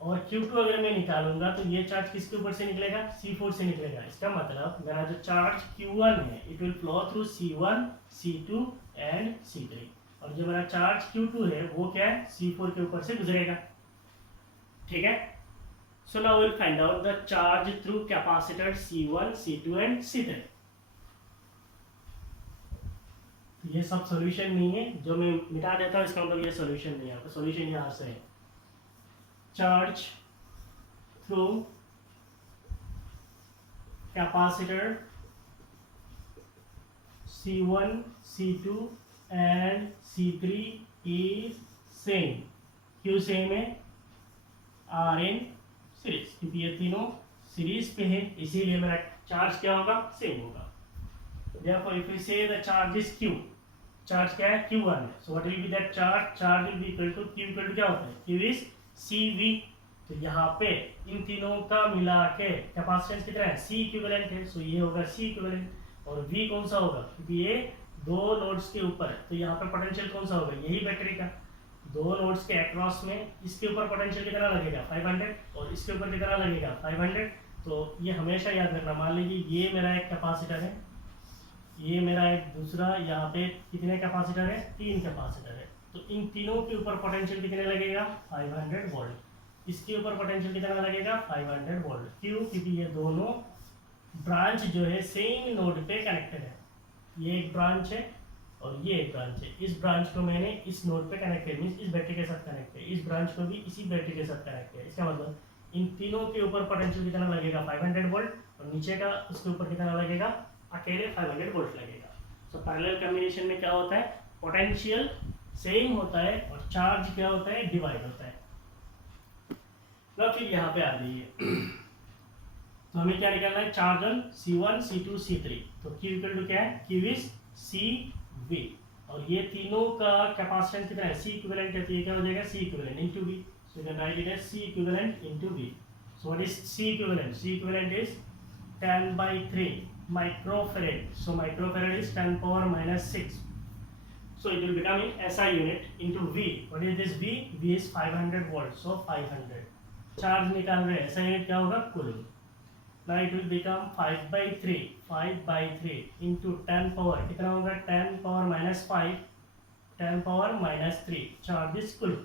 और Q2 अगर मैं निकालूंगा तो ये चार्ज किसके ऊपर से निकलेगा? C4 से निकलेगा। इसका मतलब मेरा जो चार्ज Q1 है it will flow through C1, C2 and C3। और जो मेरा चार्ज Q2 है वो क्या है? C4 के ऊपर से गुजरेगा। ठीक है, so now we'll find out the charge through capacitor C1, C2 and C3। ये सब सॉल्यूशन नहीं है, जो मैं मिटा देता हूँ इसका मतलब ये सॉल्यूशन नहीं है। सॉल्यूशन यहाँ से है, charge through capacitor C1, C2 and C3 is same। क्यों सेम है? आर इन सीरीज, क्योंकि ये तीनों सीरीज पे है, इसीलिए मेरा चार्ज क्या होगा? सेम होगा। Therefore, if we say the charge is Q, charge क्या है? Q1 है, so what will be that charge? Charge will be equal to Q equal to क्या होता है? Q is CV। तो यहाँ पे इन तीनों का मिला के कैपेसिटेंस कितना है? C इक्विवेलेंट है, सो ये होगा C इक्विवेलेंट। और V कौन सा होगा? क्योंकि ये दो नोड्स के ऊपर है, तो यहाँ पे पोटेंशियल कौन सा होगा? यही बैटरी का। दो नोड्स के अक्रॉस में इसके ऊपर पोटेंशियल कितना लगेगा? 500, और इसके ऊपर कितना लगेगा? 500। तो ये हमेशा याद रखना। मान लीजिए ये मेरा एक कैपेसिटर है, ये मेरा एक दूसरा, यहाँ पे कितने कैपेसिटर है? 3 कैपेसिटर है। तो इन तीनों के ऊपर पोटेंशियल कितने लगेगा? 500 वोल्ट। इसके ऊपर पोटेंशियल कितना लगेगा? 500 वोल्ट। क्यों? क्योंकि ये दोनों ब्रांच जो है सेम नोड पे कनेक्टेड है। ये एक ब्रांच है और ये एक ब्रांच है। इस ब्रांच को मैंने इस नोड पे कनेक्ट किया, मींस इस बैटरी के साथ कनेक्ट है, इस ब्रांच को भी इसी बैटरी के साथ कनेक्ट किया। इसका मतलब इन तीनों के ऊपर पोटेंशियल कितना लगेगा? 500 वोल्ट, और नीचे का उसके ऊपर कितना लगेगा? अकेले 500 वोल्ट लगेगा। सो पैरेलल कॉम्बिनेशन में क्या होता है? पोटेंशियल सेम होता है और चार्ज क्या होता है? डिवाइड होता है। ना फिर यहाँ पे आ जाइए, तो हमें क्या निकालना है? Charge on C1, C2, C3। तो Q इक्वल टू क्या है? Q is CV। और ये तीनों का कैपेसिटेंस कितना है? C इक्विवेलेंट है, तो ये क्या हो जाएगा? C equivalent into V। So you can write it as C equivalent into V। So what is C equivalent? C equivalent is 10/3 microfarad। So microfarad is 10 power minus 6. So it will become in SI unit into V. What is this V? V is 500 volts. So 500 charge निकाल रहे हैं, SI यूनिट क्या होगा? Coulomb. Now it will become 5/3 into 10 power कितना होगा? 10 power minus 5, 10 power minus 3 charge is coulomb.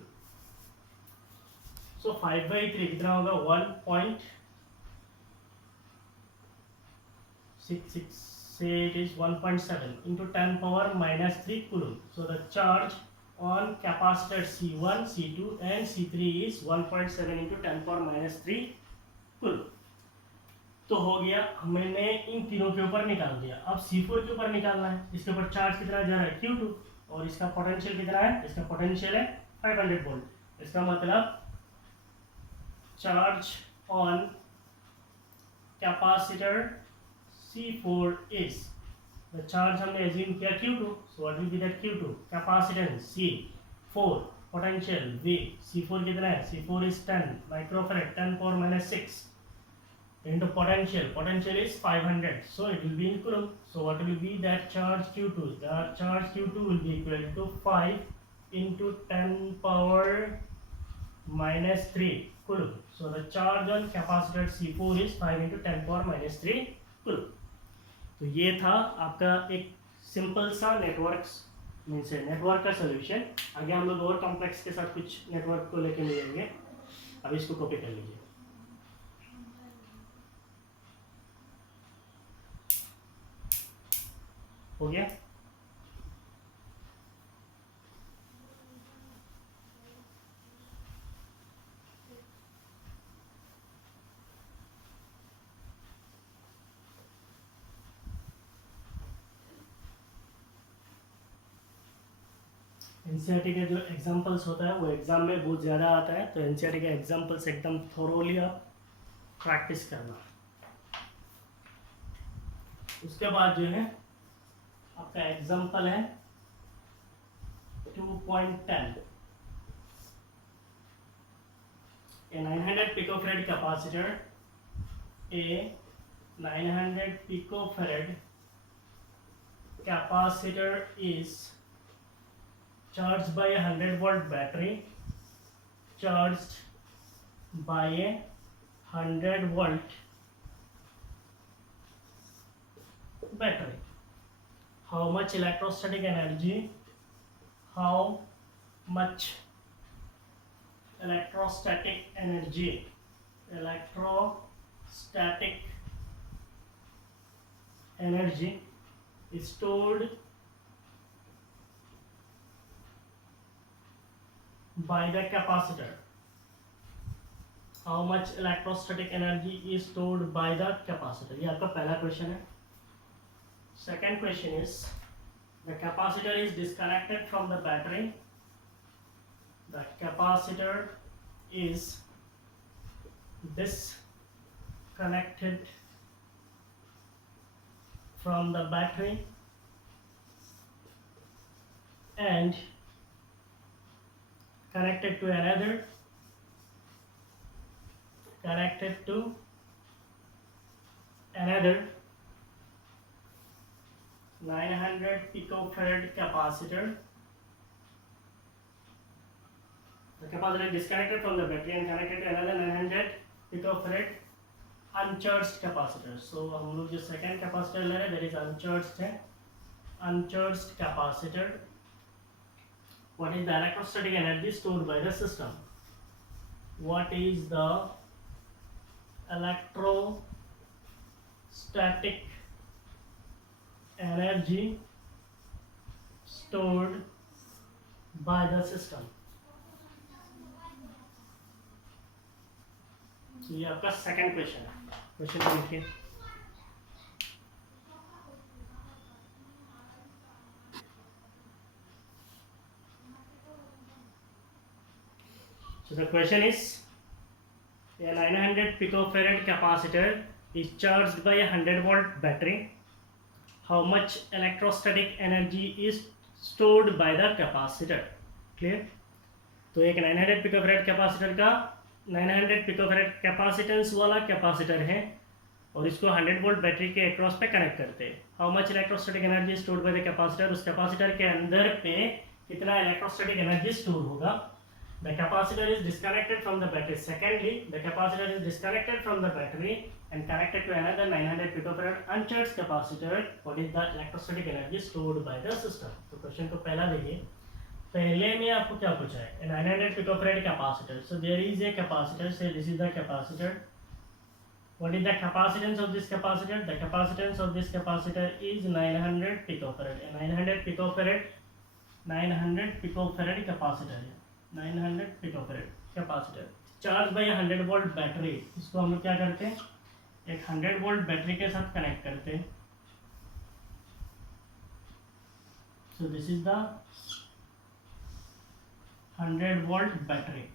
So 5/3 कितना होगा? 1.66, say it is 1.7 into 10 power minus 3 coulomb. So the charge on capacitor C1, C2 and C3 is 1.7 into 10 power minus 3 coulomb. तो हो गया, मैंने इन तीनों के ऊपर निकाल दिया। अब C4 के ऊपर निकालना है। इसके ऊपर चार्ज कितना जा रहा है Q2 और इसका पोटेंशियल कितना है, इसका पोटेंशियल है 500 वोल्ट। इसका मतलब charge on capacitor C4 is, the charge हमने assume किया Q2, so what will be that Q2, capacitance C4, potential V, C4 कितना है, C4 is 10 microfarad, 10 power minus 6 into potential is 500, so it will be in coulomb. So what will be that charge Q2, the charge Q2 will be equal to 5 into 10 power minus 3 coulomb. So the charge on capacitor C4 is 5 into 10 power minus 3 coulomb. तो ये था आपका एक सिंपल सा नेटवर्क का सोल्यूशन। आगे हम लोग और कॉम्प्लेक्स के साथ कुछ नेटवर्क को लेके मिलेंगे। अब इसको कॉपी कर लीजिए। हो गया। एनसीईआरटी का जो एग्जांपल्स होता है वो एग्जाम में बहुत ज़्यादा आता है, तो एनसीईआरटी का एग्जांपल्स एकदम थोरोली आप प्रैक्टिस करना। उसके बाद जो है आपका एग्जांपल है 2.10, a 900 picofarad capacitor, a 900 picofarad capacitor is charged by a 100 volt battery, charged by a 100 volt battery. How much electrostatic energy, is stored by the capacitor. How much electrostatic energy is stored by the capacitor? ये आपका पहला क्वेश्चन है। Second question is, the capacitor is disconnected from the battery. The capacitor is disconnected from the battery and connected to another 900 picofarad capacitor. The capacitor is disconnected from the battery and connected to another 900 picofarad uncharged capacitor. So हम लोग जो second capacitor ले रहे हैं that is uncharged है, uncharged capacitor. What is the electrostatic energy stored by the system? What is the electrostatic energy stored by the system? तो ये आपका सेकंड क्वेश्चन है। क्वेश्चन को लिखिए। So the question is, a 900 picofarad capacitor is charged by a 100 volt battery. How much electrostatic energy is stored by the capacitor? Clear? तो एक 900 picofarad capacitor का 900 picofarad कैपेसिटेंस वाला कैपेसिटर है और इसको 100 वोल्ट बैटरी के अक्रॉस पे कनेक्ट करते हैं। How much electrostatic energy stored by the capacitor, उस कैपेसिटर के अंदर पे कितना इलेक्ट्रोस्टैटिक एनर्जी स्टोर होगा। The capacitor is disconnected from the battery. Secondly, the capacitor is disconnected from the battery and connected to another 900 picofarad uncharged capacitor. What is the electrostatic energy stored by the system? तो क्वेश्चन को पहला देखिए। पहले में आपको क्या पूछा है, 900 picofarad capacitor. So there is a capacitor. Say this is the capacitor. What is the capacitance of this capacitor? The capacitance of this capacitor is 900 picofarad. A 900 picofarad 900 picofarad capacitor है, 900 picofarad capacitor charge by 100 volt battery. इसको हम लोग क्या करते हैं, एक 100 वोल्ट बैटरी के साथ कनेक्ट करते हैं। सो this is the 100 volt battery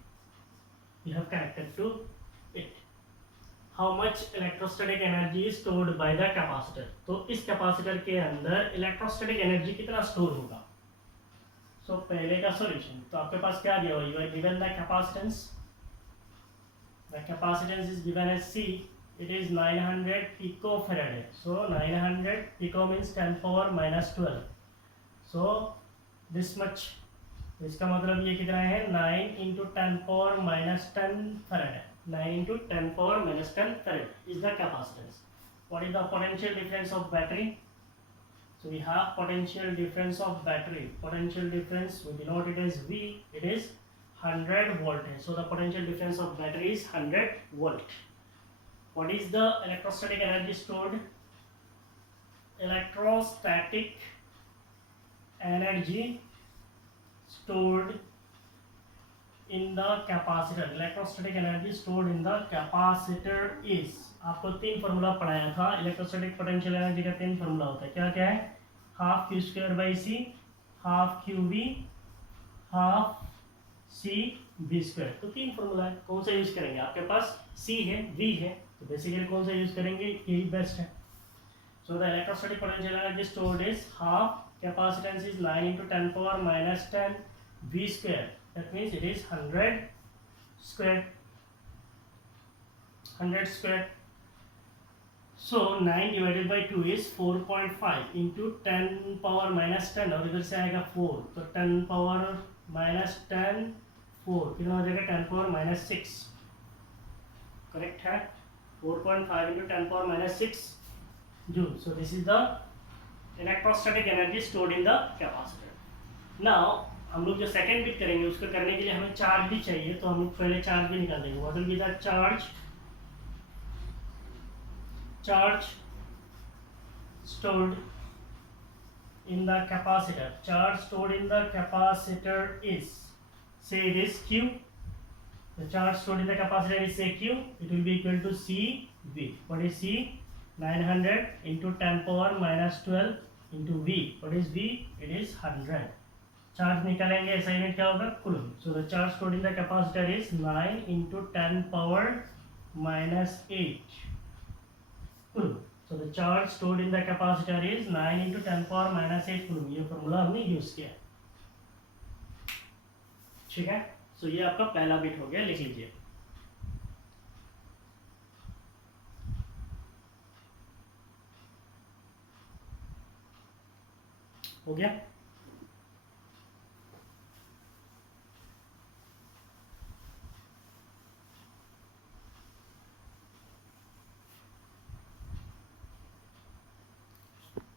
you have connected to it. How much electrostatic energy is stored by the capacitor? तो इस कैपेसिटर के अंदर इलेक्ट्रोस्टैटिक एनर्जी कितना स्टोर होगा। सो पहले का सॉल्यूशन, तो आपके पास क्या दिया हुआ, you are given the capacitance, the capacitance is given as C, it is 900 picofarad है। So 900 pico means 10 power -12, so this much, इसका मतलब ये कितना है, 9 इंटू 10 पावर -10 फैराड है, 9 into 10 power -10 farad is the capacitance. What is the potential difference of battery? So we have potential difference of battery, potential difference we denote it as V, it is 100 volt है। So the potential difference of battery is 100 volt. What is the electrostatic energy stored? Electrostatic energy stored in the capacitor, electrostatic energy stored in the capacitor is, आपको तीन फॉर्मूला पढ़ाया था इलेक्ट्रोस्टैटिक पोटेंशियल एनर्जी का। तीन फॉर्मूला होता है, क्या क्या है, half Q square by C, half Q V, half C V square. तो तीन फॉर्मूला है, कौन सा यूज करेंगे? आपके पास सी है, वी है, तो बेसिकली कौन सा यूज करेंगे, यही बेस्ट है। So the electrostatic potential energy stored is half, capacitance is 9 into 10 power -10 V square, that means it is 100 square, 100 square. So 9 divided by 2 is 4.5 into 10 power -10, और इधर से आएगा 4, तो 10 power -10 4 कितना हो जाएगा, 10 power -6, करेक्ट है, 4.5 into 10 power -6 joule. So this is the electrostatic energy stored in the capacitor. Now हम लोग जो सेकंड बिट करेंगे उसको करने के लिए हमें चार्ज भी चाहिए, तो हम लोग पहले चार्ज भी निकाल देंगे। What will be the charge? Charge stored in the capacitor, charge stored in the capacitor is, say it is Q, the charge stored in the capacitor is say Q, it will be equal to CV। What is C? 900 into 10 power -12 into V. What is V? It is 100. Charge निकालेंगे, ऐसा यूनिट क्या होगा, coulomb. So the charge stored in the capacitor is 9 into 10 power -8 coulomb. So the charge stored in the capacitor is 9 into 10 power -8 coulomb. ये फॉर्मूला हमने यूज किया, ठीक है। सो ये आपका पहला बिट हो गया, लिख लीजिए। हो गया।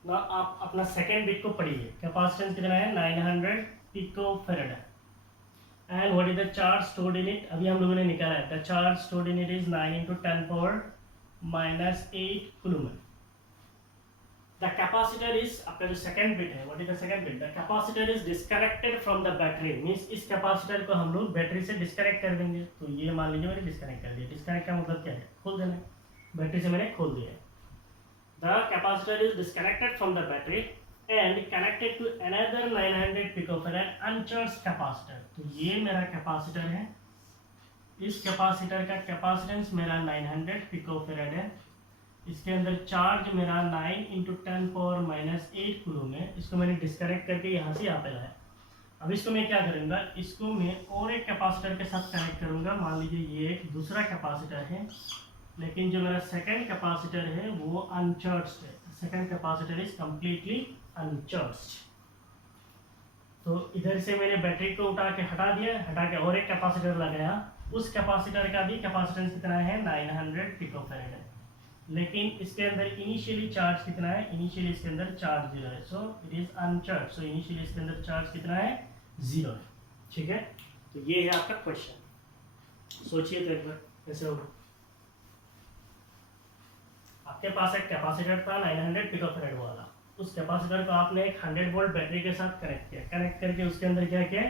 ना आप अपना सेकेंड बिट को पढ़िए, कैपेसिटेंस कितना है, 900 पिकोफैराड है। And what is the charge stored in it? अभी हम लोगों ने निकाला है, the charge stored in it is 9 into 10 power -8 coulomb. The capacitor is, आपका जो सेकंड बिट है, what is the second bit? The capacitor is disconnected from the battery, means इस कैपेसिटर को हम लोग बैटरी से डिस्कनेक्ट कर देंगे। तो ये मान लीजिए मैंने डिस्कनेक्ट कर दिया। डिस्कनेक्ट का मतलब क्या है, खोल देना, बैटरी से मैंने खोल दिया। The capacitor is disconnected from the battery and connected to another 900 picofarad uncharged capacitor. तो ये मेरा कैपेसिटर है, इस कैपेसिटर का कैपेसिटेंस मेरा 900 पिकोफैराड है, इसके अंदर चार्ज मेरा 9 into 10 power -8 कूलम है। इसको मैंने डिस्कनेक्ट करके यहाँ से यहाँ पे लाया। अब इसको मैं क्या करूँगा, इसको मैं और एक कैपेसिटर के साथ कनेक्ट करूँगा। मान लीजिए ये एक दूसरा कैपेसिटर है, लेकिन जो मेरा सेकंड कैपेसिटर है वो अनचार्ज्ड है। Second capacitor is completely uncharged. तो इधर से मैंने बैटरी को उठा के हटा दिया, हटा के और एक कैपेसिटर लगाया। उस कैपेसिटर का भी कैपेसिटेंस कितना है, 900 पिकोफैराड है, लेकिन इसके अंदर इनिशियली चार्ज कितना है, इनिशियली इसके अंदर चार्ज 0 है। सो इट इज अनचार्ज, सो इनिशियली इसके अंदर चार्ज कितना है, 0 है, ठीक है। तो ये है आपका क्वेश्चन, सोचिए तो एक बार कैसे होगा। आपके पास एक कैपेसिटर था 900 पिकोफैराड वाला, उस कैपेसिटर को आपने एक 100 वोल्ट बैटरी के साथ कनेक्ट किया, कनेक्ट करके उसके अंदर क्या किया,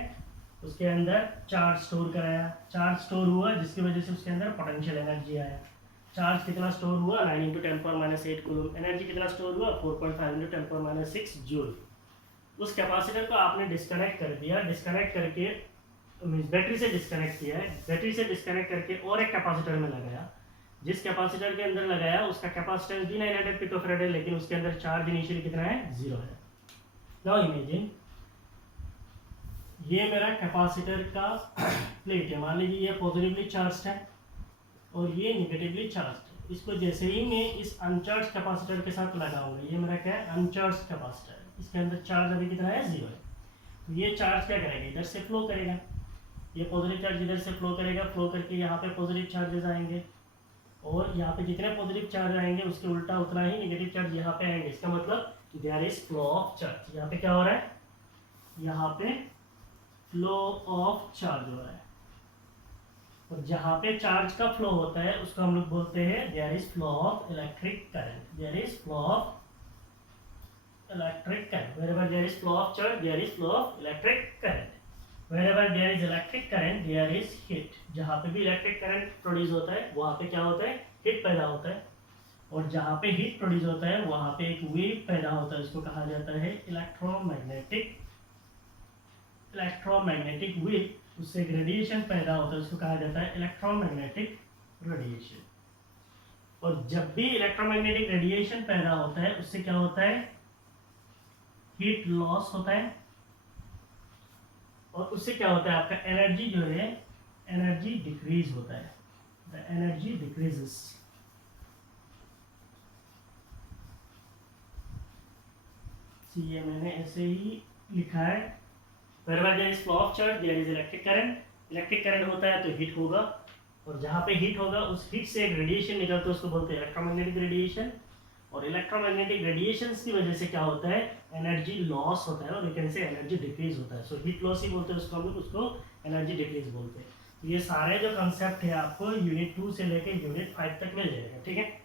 उसके अंदर चार्ज स्टोर कराया, चार्ज स्टोर हुआ जिसकी वजह से उसके अंदर पोटेंशियल एनर्जी आया। चार्ज कितना स्टोर हुआ, 9 × 10⁻⁸ कूलम। एनर्जी कितना स्टोर हुआ, 4.5 × 10⁻⁶ जूल। उस कैपेसिटर को आपने डिस्कनेक्ट कर दिया, डिस्कनेक्ट करके बैटरी से डिस्कनेक्ट किया है, बैटरी से डिस्कनेक्ट करके और एक कैपेसिटर में लगाया। जिस कैपेसिटर के अंदर लगाया उसका कैपेसिटेंस भी 900 पिकोफैराड है, लेकिन उसके अंदर चार्ज इनिशियली कितना है, 0 है। नाउ इमेजिन ये मेरा कैपेसिटर का प्लेट है, मान लीजिए ये पॉजिटिवली चार्ज है और ये निगेटिवली चार्ज है। इसको जैसे ही मैं इस अनचार्ज कैपेसिटर के साथ लगाऊंगा, ये मेरा क्या है, अनचार्ज कैपेसिटर है, इसके अंदर चार्ज अभी कितना है, 0 है। तो ये चार्ज क्या करेगा, इधर से फ्लो करेगा, ये पॉजिटिव चार्ज इधर से फ्लो करेगा, फ्लो करके यहाँ पे पॉजिटिव चार्जेस आएंगे और यहाँ पे जितने पॉजिटिव चार्ज आएंगे उसके उल्टा उतना ही नेगेटिव चार्ज यहाँ पे आएंगे। इसका मतलब there is flow of charge. यहाँ पे क्या हो रहा है, यहाँ पे फ्लो ऑफ चार्ज हो रहा है, और जहाँ पे चार्ज का फ्लो होता है उसको हम लोग बोलते हैं there is flow of electric current. There is flow of electric current. wherever there is flow of charge there is flow of electric current. wherever there is electric current there is heat. जहाँ पे भी इलेक्ट्रिक करंट प्रोड्यूस होता है वहाँ पे क्या होता है, हीट पैदा होता है, और जहाँ पे हीट प्रोड्यूस होता है वहाँ पे एक वेव पैदा होता है, उसको कहा जाता है इलेक्ट्रोमैग्नेटिक वेव। उससे एक रेडिएशन पैदा होता है, उसको कहा जाता है इलेक्ट्रोमैग्नेटिक रेडिएशन। और जब भी इलेक्ट्रोमैग्नेटिक रेडिएशन पैदा होता है उससे क्या होता है, हीट लॉस होता है, और उससे क्या होता है, आपका एनर्जी जो है, एनर्जी डिक्रीज होता है, द एनर्जी डिक्रीजेस। ये मैंने ऐसे ही लिखा है, wherever there is flow of charge there is electric current. Electric current होता है तो हीट होगा, और जहाँ पे हीट होगा उस हीट से एक रेडिएशन निकलता है, उसको बोलते हैं इलेक्ट्रोमैग्नेटिक रेडिएशन। और इलेक्ट्रोमैग्नेटिक रेडिएशंस की वजह से क्या होता है, एनर्जी लॉस होता है, और we can say energy decrease होता है। सो हीट लॉस ही बोलते हैं उसको, हम लोग उसको एनर्जी डिक्रीज बोलते हैं। तो ये सारे जो कंसेप्ट है आपको यूनिट 2 से लेके यूनिट 5 तक मिल जाएगा, ठीक है।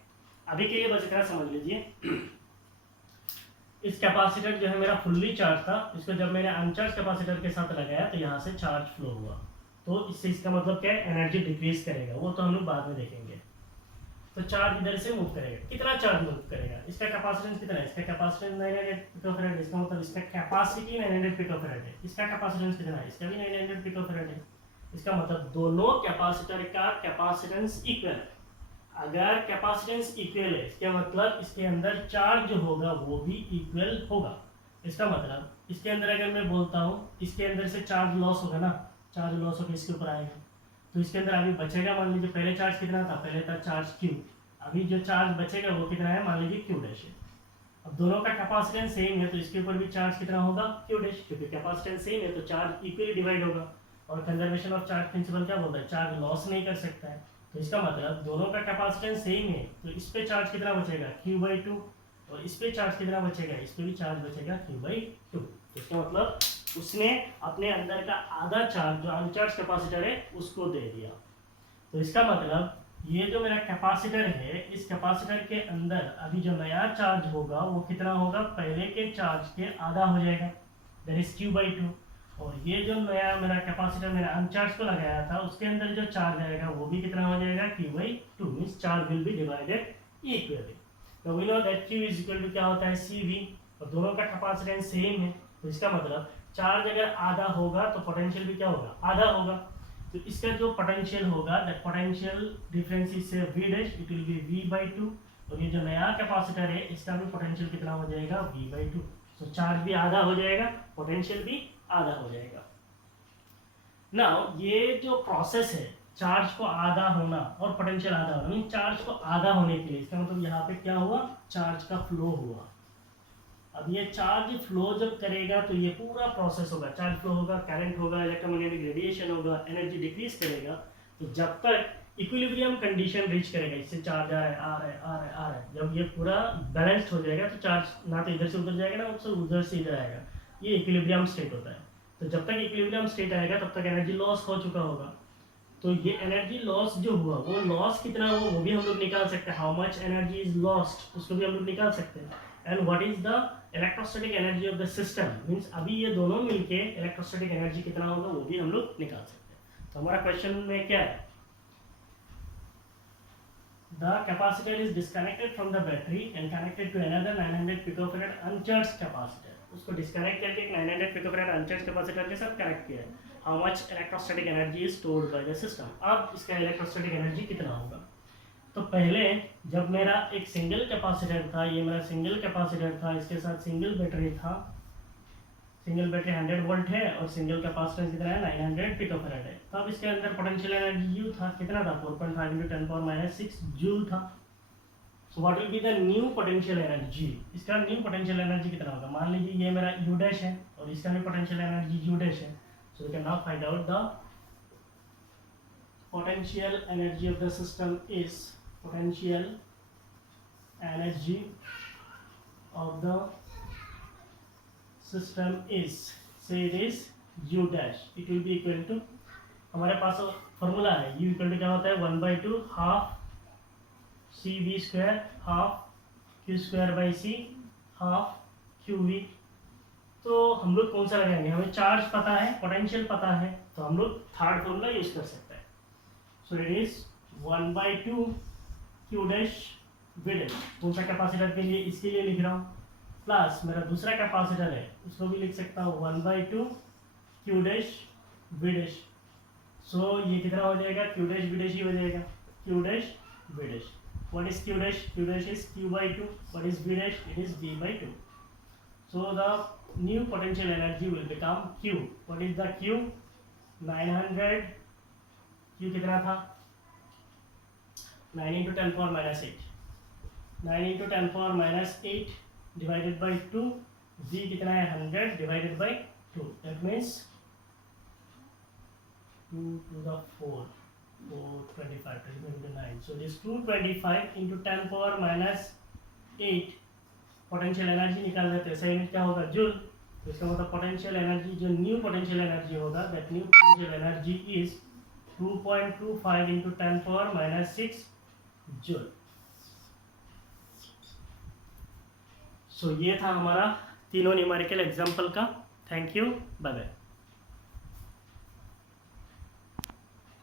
अभी के लिए बस इतना समझ लीजिए। इस कैपेसिटर जो है मेरा फुल्ली चार्ज था, इसको जब मैंने अनचार्ज कैपेसिटर के साथ लगाया तो यहाँ से चार्ज फ्लो हुआ, तो इससे इसका मतलब क्या है, एनर्जी डिक्रीज करेगा, वो तो हम लोग बाद में देखेंगे। तो चार्ज इधर से मूव करेगा, कितना चार्ज मूव करेगा, इसका कैपेसिटेंस कितना है, इसका कैपेसिटेंस 900 पिकोफैराड, इसका मतलब इसका कैपेसिटी 900 पिकोफैराड है, इसका कैपेसिटेंस कितना है, इसका भी 900 पिकोफैराड है। इसका मतलब दोनों कैपेसिटर का कैपेसिटेंस इक्वल है। अगर कैपेसिटेंस इक्वल है इसका मतलब इसके अंदर चार्ज जो होगा वो भी इक्वल होगा। इसका मतलब इसके अंदर अगर मैं बोलता हूँ इसके अंदर से चार्ज लॉस होगा ना, चार्ज लॉस होकर इसके ऊपर आएगा, तो इसके अंदर अभी बचेगा, मान लीजिए पहले चार्ज कितना था, पहले था चार्ज Q, अभी जो चार्ज बचेगा वो कितना है, मान लीजिए Q डैश है। अब दोनों का कैपेसिटेंस सेम है तो इसके ऊपर भी चार्ज कितना होगा, Q डैश, क्योंकि कैपेसिटेंस सेम है तो चार्ज इक्वली डिवाइड होगा। और कंजर्वेशन ऑफ चार्ज प्रिंसिपल क्या बोलता है, चार्ज लॉस नहीं कर सकता है, तो इसका मतलब दोनों का कैपेसिटेंस सेम है, तो इस पे चार्ज कितना बचेगा, Q/2, और इस पे चार्ज कितना बचेगा, इस पे भी चार्ज बचेगा Q/2। तो इसका मतलब उसने अपने अंदर का आधा चार्ज जो अनचार्ज कैपेसिटर है उसको दे दिया। तो इसका मतलब ये जो मेरा कैपेसिटर है, इस कैपेसिटर के अंदर अभी जो नया चार्ज होगा वो कितना होगा, पहले के चार्ज के आधा हो जाएगा, दैट इज Q/2। और ये जो नया मेरा कैपेसिटर मैंने अनचार्ज को लगाया था उसके अंदर जो चार्ज आएगा वो भी कितना हो जाएगा, Q/2, means charge will be divided equally. तो we know that Q is equal to क्या होता है, CV, और दोनों का कैपेसिटेंस सेम है, तो इसका मतलब चार्ज अगर आधा होगा तो पोटेंशियल भी क्या होगा, आधा होगा। तो इसका जो पोटेंशियल होगा, दैट पोटेंशियल डिफरेंस इज से V dash, it will B V/2, और ये जो नया कैपेसिटर है इसका भी पोटेंशियल कितना हो जाएगा, V/2। तो चार्ज भी आधा हो जाएगा, पोटेंशियल भी आधा हो जाएगा। नाउ ये जो प्रोसेस है चार्ज को आधा होना और पोटेंशियल आधा होना, मीन चार्ज को आधा होने के लिए इसका मतलब यहाँ पे क्या हुआ, चार्ज का फ्लो हुआ। अब ये चार्ज फ्लो जब करेगा तो ये पूरा प्रोसेस होगा, चार्ज फ्लो होगा, करंट होगा, इलेक्ट्रोमैग्नेटिक रेडिएशन होगा, एनर्जी डिक्रीज करेगा। तो जब तक इक्विलिब्रियम कंडीशन रीच करेगा, इससे चार्ज आ रहा है आ रहा है आ रहा है आ रहा है, जब ये पूरा बैलेंस्ड हो जाएगा तो चार्ज ना तो इधर से उधर जाएगा ना उधर से इधर आएगा, ये इक्विलिब्रियम स्टेट होता है। तो जब तक इक्विलिब्रियम स्टेट आएगा तब तक एनर्जी लॉस हो चुका होगा। तो ये एनर्जी लॉस जो हुआ वो लॉस कितना हुआ वो भी हम लोग निकाल सकते हैं, how much energy is lost उसको भी हम लोग निकाल सकते हैं। And what is the electrostatic energy of the system means अभी ये दोनों मिलके इलेक्ट्रोस्टैटिक एनर्जी कितना होगा वो भी हम लोग निकाल सकते हैं। तो हमारा क्वेश्चन में क्या है, the capacitor is disconnected from the battery and connected to another 900 picofarad uncharge capacitor. उसको डिस्कनेक्ट करके एक 900 पिकोफैराड अनचार्ज कैपेसिटर के साथ कनेक्ट किया है। How much electrostatic energy is stored by the system. अब इसका इलेक्ट्रोस्टैटिक एनर्जी कितना होगा। तो पहले जब मेरा एक सिंगल कैपेसिटर था, ये मेरा सिंगल कैपेसिटर था, इसके साथ सिंगल बैटरी था, सिंगल बैटरी 100 वोल्ट है और सिंगल कैपेसिटेंस कितना है 900 पिकोफैराड है। तो अब इसके अंदर पोटेंशियल एनर्जी यू था, कितना था 4.5 × 10⁻6 जूल था। So what will be the new potential energy. इसका न्यू पोटेंशियल एनर्जी कितना होगा। मान लीजिए ये मेरा यू डैश है और इसका भी पोटेंशियल एनर्जी यू डैश है। So we can now find out the potential energy of the system is potential energy of the system is, say it is u dash, it will be equal to, हमारे पास फॉर्मूला है u इक्वल टू क्या होता है 1/2 half C V square half Q square by C half Q V. तो हम लोग कौन सा लगाएंगे, हमें चार्ज पता है पोटेंशियल पता है तो हम लोग थर्ड फॉर्मूला यूज कर सकते हैं। So it is 1/2 Q dash V dash, कौन सा कैपेसिटर के लिए, इसके लिए लिख रहा हूँ, प्लस मेरा दूसरा कैपेसिटर है उसको भी लिख सकता हूँ 1/2 Q dash V dash. So ये कितना हो जाएगा, क्यू डैश वी डैश ही हो जाएगा, Q dash V dash. What is Q dash, Q dash is q/2, what is V dash, it is v/2। So the new potential energy will become q। What is the q, 900, q कितना था 9 × 10⁻8, 9 × 10⁻8 डिवाइडेड बाई 2, v कितना है 100 divided by 2, that means 2 to the 4, 425 into 9, so it is 225 into 10⁻8 potential energy निकाल देते हैं। सही में क्या होगा जूल। तो इसका मतलब पोटेंशियल एनर्जी जो न्यू पोटेंशियल एनर्जी होगा, that new potential energy is 2.25 into 10⁻6 joule. So ये था हमारा तीनों न्यूमेरिकल एग्जाम्पल का। Thank you, bye bye.